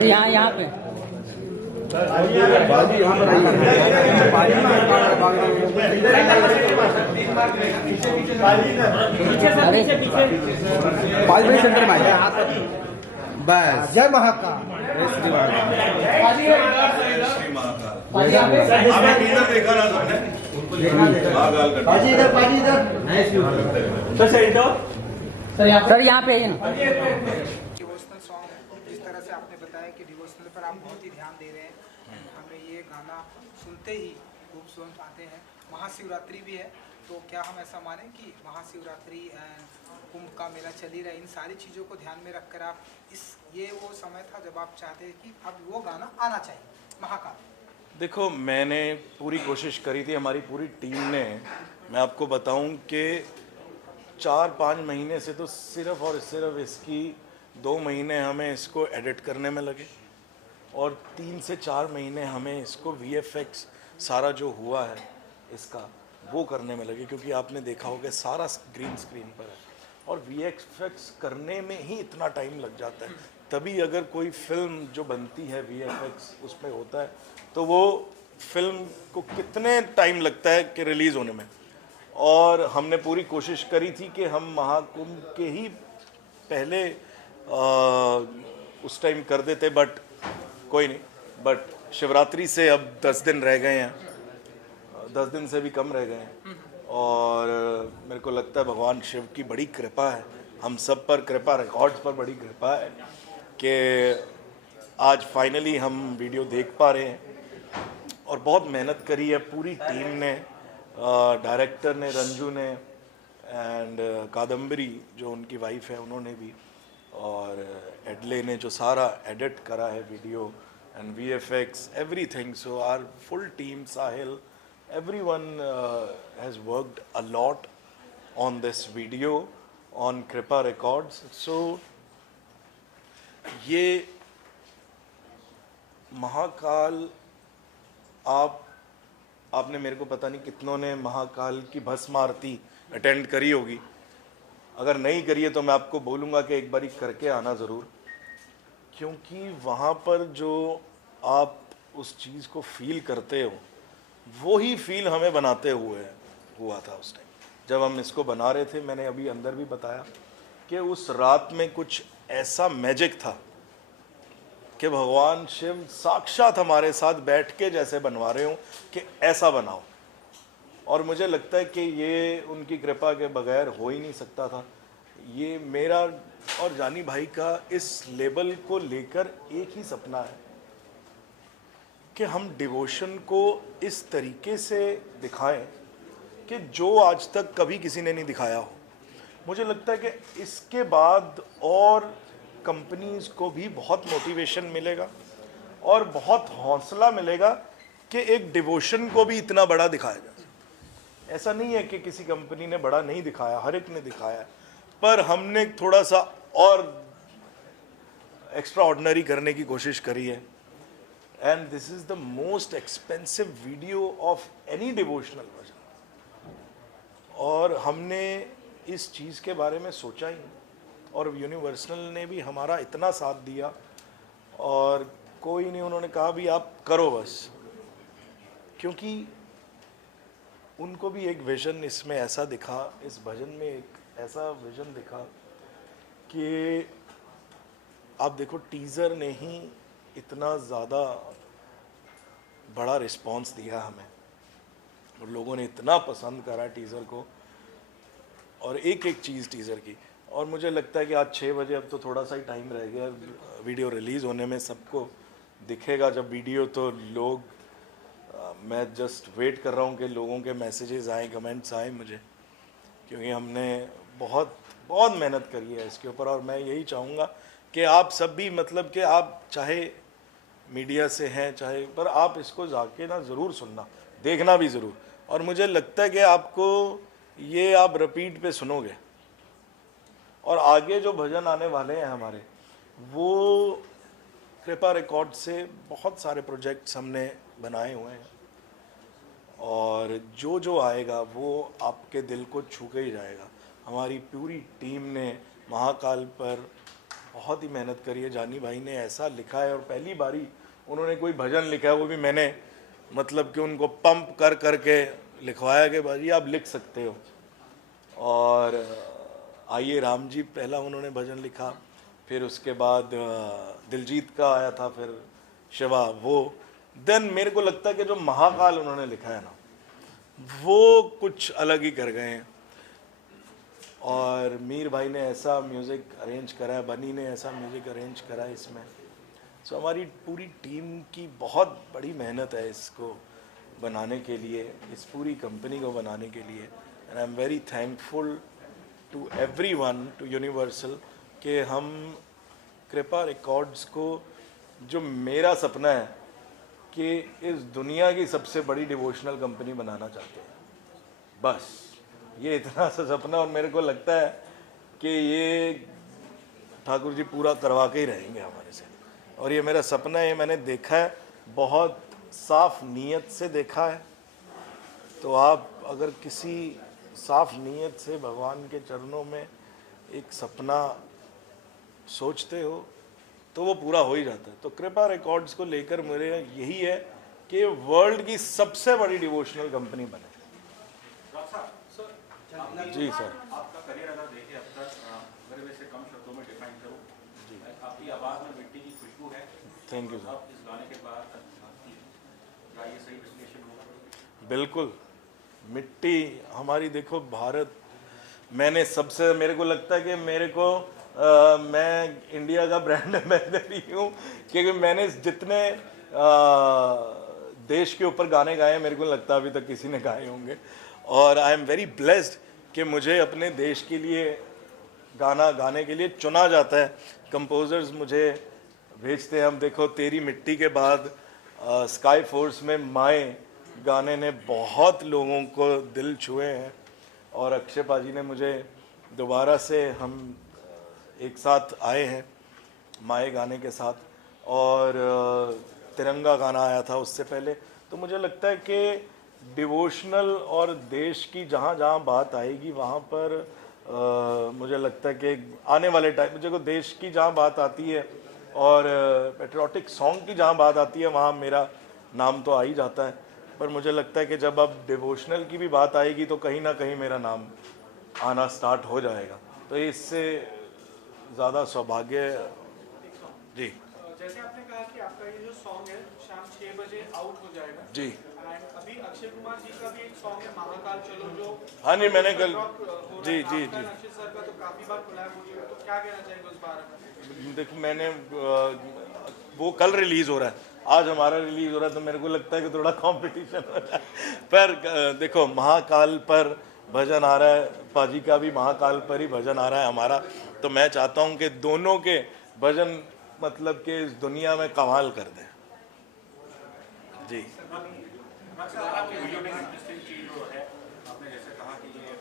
यहाँ पे पालघर सेंटर में बस। जय महाकाल। श्री सर यहाँ पे डिवोशनल सॉन्ग जिस तरह से आपने बताया कि डिवोशनल पर आप बहुत ही ध्यान दे रहे हैं, हमें ये गाना सुनते ही खूबसूरत आते हैं। महाशिवरात्रि भी है, तो क्या हम ऐसा माने कि महाशिवरात्रि कुंभ का मेला चल ही रहा है, इन सारी चीज़ों को ध्यान में रखकर आप ये वो समय था जब आप चाहते हैं कि अब वो गाना आना चाहिए महाकाल? देखो, मैंने पूरी कोशिश करी थी, हमारी पूरी टीम ने। मैं आपको बताऊं कि 4-5 महीने से तो सिर्फ और सिर्फ इसकी 2 महीने हमें इसको एडिट करने में लगे और 3 से 4 महीने हमें इसको VFX सारा जो हुआ है इसका वो करने में लगे, क्योंकि आपने देखा होगा सारा ग्रीन स्क्रीन पर है और VFX करने में ही इतना टाइम लग जाता है। तभी अगर कोई फिल्म जो बनती है VFX उसमें होता है तो वो फिल्म को कितने टाइम लगता है कि रिलीज़ होने में। और हमने पूरी कोशिश करी थी कि हम महाकुंभ के ही पहले उस टाइम कर देते, बट कोई नहीं। बट शिवरात्रि से अब 10 दिन रह गए हैं, 10 दिन से भी कम रह गए हैं और मेरे को लगता है भगवान शिव की बड़ी कृपा है, हम सब पर कृपा, रिकॉर्ड्स पर बड़ी कृपा है कि आज फाइनली हम वीडियो देख पा रहे हैं। और बहुत मेहनत करी है पूरी टीम ने, डायरेक्टर ने, रंजू ने, एंड कादम्बरी जो उनकी वाइफ है उन्होंने भी, और एडले ने जो सारा एडिट करा है video and VFX everything. So our full team, Sahil, everyone has worked a lot on this video on Kripa Records. So ये महाकाल आपने मेरे को पता नहीं कितनों ने महाकाल की भस्म आरती अटेंड करी होगी। अगर नहीं करी है तो मैं आपको बोलूँगा कि एक बारी करके आना ज़रूर, क्योंकि वहाँ पर जो आप उस चीज़ को फील करते हो वो ही फील हमें बनाते हुए हुआ था उस टाइम जब हम इसको बना रहे थे। मैंने अभी अंदर भी बताया कि उस रात में कुछ ऐसा मैजिक था कि भगवान शिव साक्षात हमारे साथ बैठ के जैसे बनवा रहे हो कि ऐसा बनाओ। और मुझे लगता है कि ये उनकी कृपा के बगैर हो ही नहीं सकता था। ये मेरा और जानी भाई का इस लेवल को लेकर एक ही सपना है कि हम डिवोशन को इस तरीके से दिखाएं कि जो आज तक कभी किसी ने नहीं दिखाया हो। मुझे लगता है कि इसके बाद और कंपनीज को भी बहुत मोटिवेशन मिलेगा और बहुत हौसला मिलेगा कि एक डिवोशन को भी इतना बड़ा दिखाया जाए। ऐसा नहीं है कि किसी कंपनी ने बड़ा नहीं दिखाया, हर एक ने दिखाया है, पर हमने थोड़ा सा और एक्स्ट्रा ऑर्डिनरी करने की कोशिश करी है। And this is the most expensive video of any devotional भजन। और हमने इस चीज़ के बारे में सोचा ही नहीं और यूनिवर्सल ने भी हमारा इतना साथ दिया और कोई नहीं, उन्होंने कहा भी आप करो बस, क्योंकि उनको भी एक विज़न इसमें ऐसा दिखा, इस भजन में एक ऐसा विज़न दिखा कि आप देखो टीज़र ने ही इतना ज़्यादा बड़ा रिस्पांस दिया हमें और लोगों ने इतना पसंद करा टीज़र को और एक एक चीज़ टीज़र की। और मुझे लगता है कि आज 6 बजे, अब तो थोड़ा सा ही टाइम रह गया वीडियो रिलीज़ होने में, सबको दिखेगा जब वीडियो। तो लोग मैं जस्ट वेट कर रहा हूँ कि लोगों के मैसेजेस आए, कमेंट्स आए मुझे, क्योंकि हमने बहुत बहुत मेहनत करी है इसके ऊपर। और मैं यही चाहूँगा कि आप सब भी, मतलब कि आप चाहे मीडिया से हैं चाहे, पर आप इसको जाके ना ज़रूर सुनना, देखना भी ज़रूर। और मुझे लगता है कि आपको ये आप रिपीट पे सुनोगे और आगे जो भजन आने वाले हैं हमारे, वो कृपा रिकॉर्ड से बहुत सारे प्रोजेक्ट्स हमने बनाए हुए हैं और जो जो आएगा वो आपके दिल को छू के ही जाएगा। हमारी पूरी टीम ने महाकाल पर बहुत ही मेहनत करी है। जानी भाई ने ऐसा लिखा है और पहली बारी उन्होंने कोई भजन लिखा है, वो भी मैंने मतलब कि उनको पंप कर करके लिखवाया कि भाई आप लिख सकते हो। और आइए राम जी पहला उन्होंने भजन लिखा, फिर उसके बाद दिलजीत का आया था, फिर शिवा, वो देन मेरे को लगता है कि जो महाकाल उन्होंने लिखा है ना, वो कुछ अलग ही कर गए हैं। और मीर भाई ने ऐसा म्यूज़िक अरेंज करा है, बनी ने ऐसा म्यूज़िक अरेंज करा है इसमें। सो हमारी पूरी टीम की बहुत बड़ी मेहनत है इसको बनाने के लिए, इस पूरी कंपनी को बनाने के लिए। And I am very thankful to everyone, to Universal, कि हम कृपा रिकॉर्ड्स को, जो मेरा सपना है कि इस दुनिया की सबसे बड़ी डिवोशनल कंपनी बनाना चाहते हैं, बस ये इतना सा सपना। और मेरे को लगता है कि ये ठाकुर जी पूरा करवा के ही रहेंगे हमारे से। और ये मेरा सपना है, ये मैंने देखा है, बहुत साफ नीयत से देखा है। तो आप अगर किसी साफ नीयत से भगवान के चरणों में एक सपना सोचते हो तो वो पूरा हो ही जाता है। तो कृपा रिकॉर्ड्स को लेकर मेरे यही है कि वर्ल्ड की सबसे बड़ी डिवोशनल कंपनी बने। जी सर। आपका करियर अगर देखें अब तक, अगर वैसे कम शब्दों में डिफाइन करूँ, आपकी आवाज़ में मिट्टी की खुशबू है। Thank you sir. आप इस गाने के बाद क्या ये सही विश्लेषण होगा? बिल्कुल, मिट्टी हमारी, देखो भारत, मैंने सबसे, मेरे को लगता है कि मेरे को मैं इंडिया का ब्रांड एम्बेसडर ही हूँ, क्योंकि मैंने जितने देश के ऊपर गाने गाए हैं, मेरे को लगता है अभी तक किसी ने गाए होंगे। और आई एम वेरी ब्लेस्ड कि मुझे अपने देश के लिए गाना गाने के लिए चुना जाता है। कंपोजर्स मुझे भेजते हैं। हम देखो, तेरी मिट्टी के बाद स्काई फोर्स में माए गाने ने बहुत लोगों को दिल छुए हैं। और अक्षय पाजी ने मुझे दोबारा से, हम एक साथ आए हैं माए गाने के साथ, और तिरंगा गाना आया था उससे पहले। तो मुझे लगता है कि डिवोशनल और देश की जहाँ जहाँ बात आएगी वहाँ पर मुझे लगता है कि आने वाले टाइम में, देखो देश की जहाँ बात आती है और पेट्रियोटिक सॉन्ग की जहाँ बात आती है, वहाँ मेरा नाम तो आ ही जाता है। पर मुझे लगता है कि जब अब डिवोशनल की भी बात आएगी तो कहीं ना कहीं मेरा नाम आना स्टार्ट हो जाएगा। तो इससे ज़्यादा सौभाग्य। जी, जैसे आपने कहा कि आपका ये जो सॉन्ग है शाम 6 बजे आउट हो जाएगा जी। एंड अभी अक्षय कुमार जी का भी एक सॉन्ग है महाकाल चलो, जो हाँ नहीं, मैंने कल, जी जी जी जी जी, अक्षय सर का तो काफी बार कोलैब हो चुका है, तो क्या कहना चाहेंगे उस बारे में? देखो मैंने वो कल रिलीज़ हो रहा है, आज हमारा रिलीज़ हो रहा है, तो मेरे को लगता है कि थोड़ा कंपटीशन हो रहा है। पर देखो, महाकाल पर भजन आ रहा है, पाजी का भी महाकाल पर ही भजन आ रहा है हमारा। तो मैं चाहता हूँ कि दोनों के भजन मतलब कि इस दुनिया में कमाल कर दें। जी, आपकी वीडियो में इंटरेस्टिंग चीज जो है, आपने जैसे कहा कि ये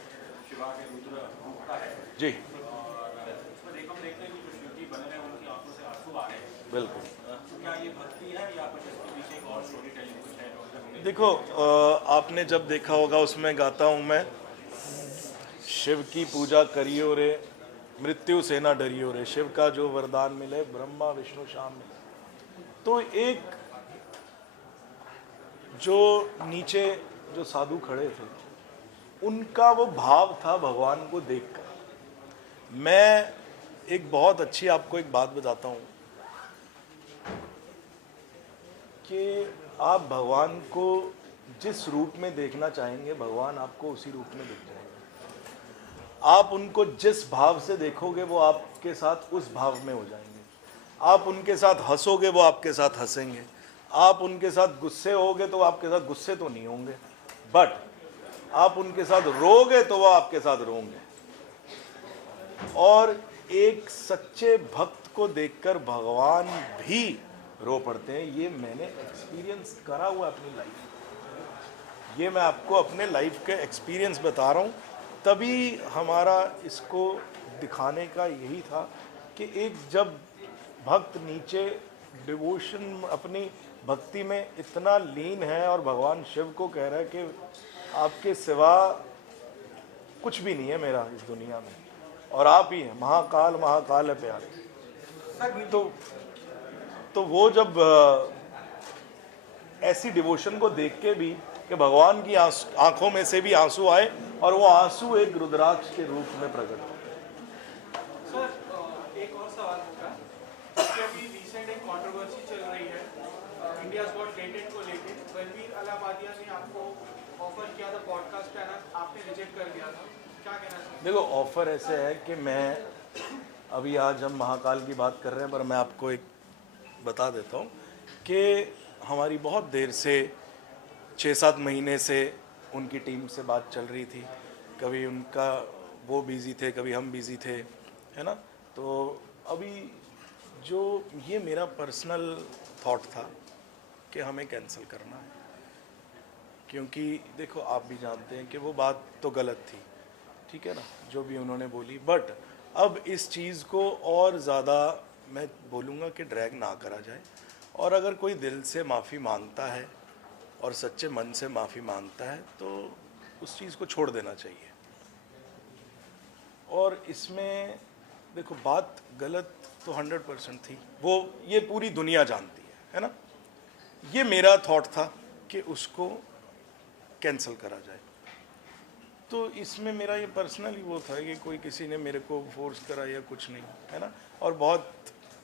शिवा के रुद्र रूप का है, जी, और उसमें हम देखते हैं कि जो शिव जी बने हैं उनकी आंखों से आंसू आ रहे हैं। बिल्कुल। तो क्या ये भक्ति है या कुछ इसके पीछे एक और स्टोरी टेलिंग कुछ है? जो देखो, आपने जब देखा होगा उसमें गाता हूँ मैं, शिव की पूजा करियो रे, मृत्यु से ना डरियो रे, शिव का जो वरदान मिले ब्रह्मा विष्णु श्याम मिले। तो एक जो नीचे जो साधु खड़े थे, उनका वो भाव था भगवान को देखकर। मैं एक बहुत अच्छी आपको एक बात बताता हूँ कि आप भगवान को जिस रूप में देखना चाहेंगे, भगवान आपको उसी रूप में दिख जाएंगे। आप उनको जिस भाव से देखोगे, वो आपके साथ उस भाव में हो जाएंगे। आप उनके साथ हंसोगे, वो आपके साथ हंसेंगे। आप उनके साथ गुस्से होगे तो आपके साथ गुस्से तो नहीं होंगे, बट आप उनके साथ रोगे तो वो आपके साथ रोंगे। और एक सच्चे भक्त को देखकर भगवान भी रो पड़ते हैं। ये मैंने एक्सपीरियंस करा हुआ अपनी लाइफ। ये मैं आपको अपने लाइफ के एक्सपीरियंस बता रहा हूँ। तभी हमारा इसको दिखाने का यही था कि एक जब भक्त नीचे डिवोशन, अपनी भक्ति में इतना लीन है और भगवान शिव को कह रहा है कि आपके सिवा कुछ भी नहीं है मेरा इस दुनिया में, और आप ही हैं, महाकाल महाकाल है प्यारे। तो वो जब ऐसी डिवोशन को देख के भी कि भगवान की आंखों में से भी आंसू आए और वो आंसू एक रुद्राक्ष के रूप में प्रकट हो। सर एक और सवाल होगा, जैसे अभी रिसेंट एक कंट्रोवर्सी चल रही है इंडियाज गॉट टैलेंट को लेके, रणवीर अलाहाबादिया ने आपको ऑफर किया था पॉडकास्ट पे, आपने रिजेक्ट कर दिया था, क्या कहना चाहिए? देखो ऑफर ऐसे है कि मैं अभी आज हम महाकाल की बात कर रहे हैं, पर मैं आपको एक बता देता हूँ कि हमारी बहुत देर से 6-7 महीने से उनकी टीम से बात चल रही थी। कभी उनका वो बिज़ी थे, कभी हम बिज़ी थे, है ना। तो अभी जो ये मेरा पर्सनल थॉट था कि हमें कैंसिल करना है, क्योंकि देखो आप भी जानते हैं कि वो बात तो गलत थी, ठीक है ना, जो भी उन्होंने बोली। बट अब इस चीज़ को और ज़्यादा मैं बोलूँगा कि ड्रैग ना करा जाए, और अगर कोई दिल से माफ़ी मांगता है और सच्चे मन से माफ़ी मांगता है तो उस चीज़ को छोड़ देना चाहिए। और इसमें देखो बात गलत तो 100% थी, वो ये पूरी दुनिया जानती है ना। ये मेरा थॉट था कि उसको कैंसिल करा जाए। तो इसमें मेरा ये पर्सनली वो था कि कोई किसी ने मेरे को फोर्स करा या कुछ नहीं, है ना। और बहुत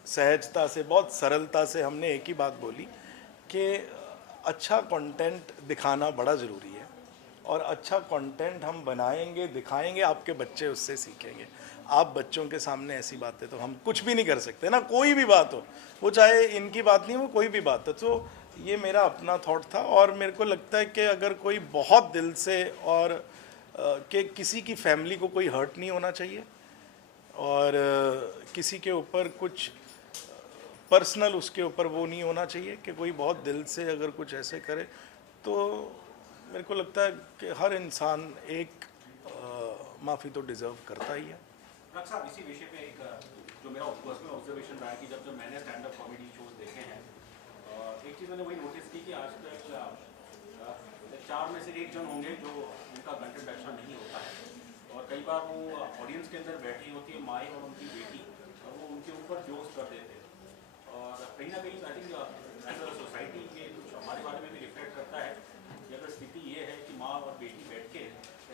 सहजता से, बहुत सरलता से हमने एक ही बात बोली कि अच्छा कंटेंट दिखाना बड़ा ज़रूरी है, और अच्छा कंटेंट हम बनाएंगे, दिखाएंगे, आपके बच्चे उससे सीखेंगे। आप बच्चों के सामने ऐसी बातें तो हम कुछ भी नहीं कर सकते ना, कोई भी बात हो, वो चाहे इनकी बात नहीं, वो कोई भी बात हो। तो ये मेरा अपना थॉट था, और मेरे को लगता है कि अगर कोई बहुत दिल से और कि किसी की फैमिली को कोई हर्ट नहीं होना चाहिए, और किसी के ऊपर कुछ पर्सनल उसके ऊपर वो नहीं होना चाहिए कि कोई बहुत दिल से अगर कुछ ऐसे करे, तो मेरे को लगता है कि हर इंसान एक माफ़ी तो डिज़र्व करता ही है। डॉक्टर साहब, इसी विषय पे एक जो मेरा पर्सनल ऑब्जर्वेशन रहा है कि जब मैंने स्टैंड अप कॉमेडी शोज देखे हैं, एक चीज़ मैंने वही नोटिस की कि आजकल 4 में से 1 जन होंगे जो उनका कंटेंट अच्छा नहीं होता है, और कई बार वो ऑडियंस के अंदर बैठी होती है माई और उनकी बेटी, और वो उनके ऊपर जोक्स कर देते हैं, और कहीं ना कहीं I think as a society ये कुछ हमारे बारे में भी रिफ्लेक्ट करता है कि अगर स्थिति ये है कि माँ और बेटी बैठ के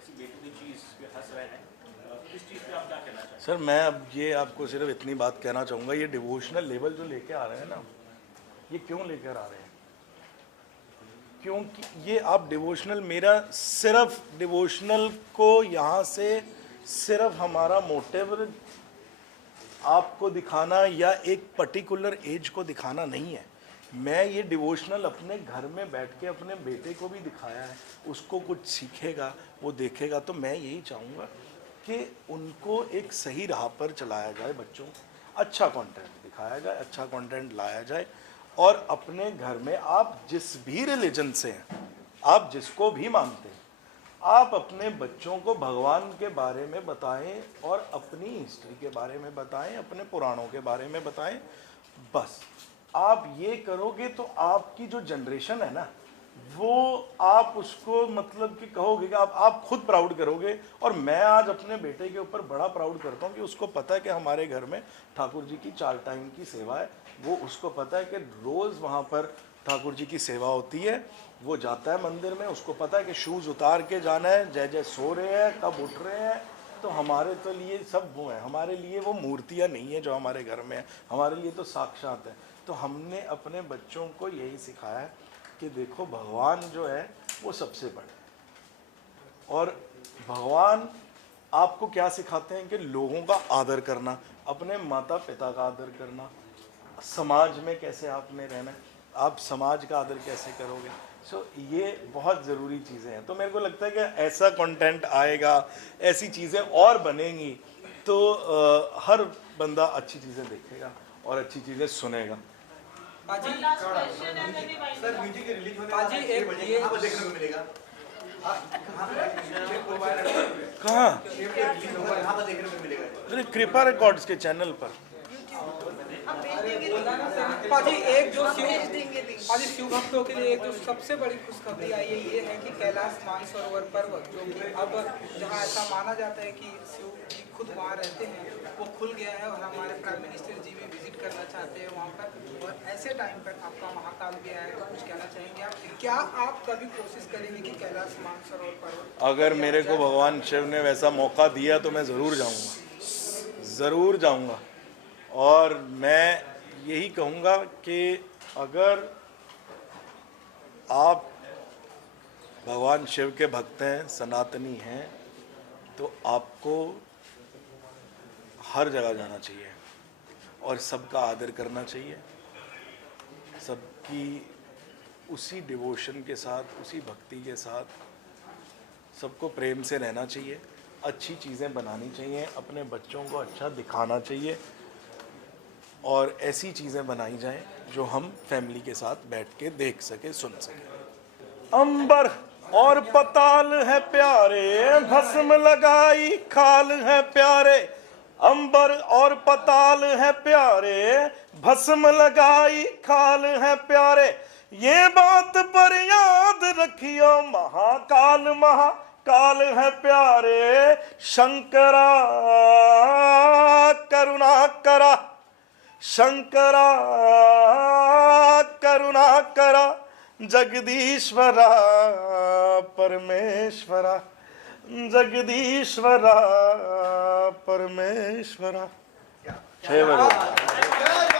ऐसी बेटी चीज़ पे हंस रहे हैं, इस चीज़ पे आप क्या कहना चाहेंगे? सर मैं अब ये आपको सिर्फ इतनी बात कहना चाहूँगा, ये डिवोशनल लेवल जो लेके आ रहे हैं ना, ये क्यों लेकर आ रहे हैं? क्योंकि ये आप डिवोशनल, मेरा सिर्फ डिवोशनल को यहाँ से सिर्फ हमारा मोटिव आपको दिखाना या एक पर्टिकुलर एज को दिखाना नहीं है। मैं ये डिवोशनल अपने घर में बैठ के अपने बेटे को भी दिखाया है, उसको कुछ सीखेगा, वो देखेगा। तो मैं यही चाहूँगा कि उनको एक सही राह पर चलाया जाए, बच्चों को अच्छा कंटेंट दिखाया जाए, अच्छा कंटेंट लाया जाए, और अपने घर में आप जिस भी रिलीजन से हैं, आप जिसको भी मानते हैं, आप अपने बच्चों को भगवान के बारे में बताएं और अपनी हिस्ट्री के बारे में बताएं, अपने पुराणों के बारे में बताएं। बस आप ये करोगे तो आपकी जो जनरेशन है ना, वो आप उसको मतलब कि कहोगे कि आप खुद प्राउड करोगे। और मैं आज अपने बेटे के ऊपर बड़ा प्राउड करता हूँ कि उसको पता है कि हमारे घर में ठाकुर जी की 4 टाइम की सेवा है। वो उसको पता है कि रोज़ वहाँ पर ठाकुर जी की सेवा होती है, वो जाता है मंदिर में, उसको पता है कि शूज़ उतार के जाना है, जय जय सो रहे हैं, कब उठ रहे हैं। तो हमारे तो लिए सब वो है, हमारे लिए वो मूर्तियाँ नहीं है जो हमारे घर में है, हमारे लिए तो साक्षात है। तो हमने अपने बच्चों को यही सिखाया है कि देखो भगवान जो है वो सबसे बड़ा है, और भगवान आपको क्या सिखाते हैं कि लोगों का आदर करना, अपने माता पिता का आदर करना, समाज में कैसे आपने रहना है, आप समाज का आदर कैसे करोगे। सो ये बहुत ज़रूरी चीज़ें हैं। तो मेरे को लगता है कि ऐसा कंटेंट आएगा, ऐसी चीज़ें और बनेंगी, तो हर बंदा अच्छी चीज़ें देखेगा और अच्छी चीज़ें सुनेगा। सर म्यूजिक रिलीज होने वाला है 6 बजे, कहाँ पर देखने को मिलेगा? कहाँ? रिलीज होगा, कहाँ पर देखने को मिलेगा? अरे कृपा रिकॉर्ड्स के चैनल पर। पाजी एक जो शिव भक्तों के लिए एक जो सबसे बड़ी खुशखबरी आई है ये है कि कैलाश मानसरोवर पर्वत जो कि अब जहां ऐसा माना जाता है कि शिव जी खुद वहां रहते हैं वो खुल गया है और हमारे प्राइम मिनिस्टर जी भी विजिट करना चाहते हैं वहां पर। और ऐसे टाइम पर आपका महाकाल भी आया तो कुछ कहना चाहेंगे आप? क्या आप कभी कोशिश करेंगे कि कैलाश मानसरोवर पर्वत अगर मेरे को भगवान शिव ने वैसा मौका दिया तो मैं ज़रूर जाऊंगा, ज़रूर जाऊंगा। और मैं यही कहूँगा कि अगर आप भगवान शिव के भक्त हैं, सनातनी हैं, तो आपको हर जगह जाना चाहिए और सबका आदर करना चाहिए, सबकी उसी डिवोशन के साथ, उसी भक्ति के साथ सबको प्रेम से रहना चाहिए, अच्छी चीज़ें बनानी चाहिए, अपने बच्चों को अच्छा दिखाना चाहिए और ऐसी चीज़ें बनाई जाएं जो हम फैमिली के साथ बैठ के देख सके, सुन सके। अंबर और पताल है प्यारे, भस्म लगाई खाल है प्यारे। अंबर और पताल है प्यारे, भस्म लगाई खाल है प्यारे। ये बात पर याद रखियो, महाकाल महाकाल है प्यारे। शंकरा करुणा करा, शंकरा करुणा करा, जगदीश्वरा परमेश्वरा, जगदीश्वरा परमेश्वरा। जय भगवान।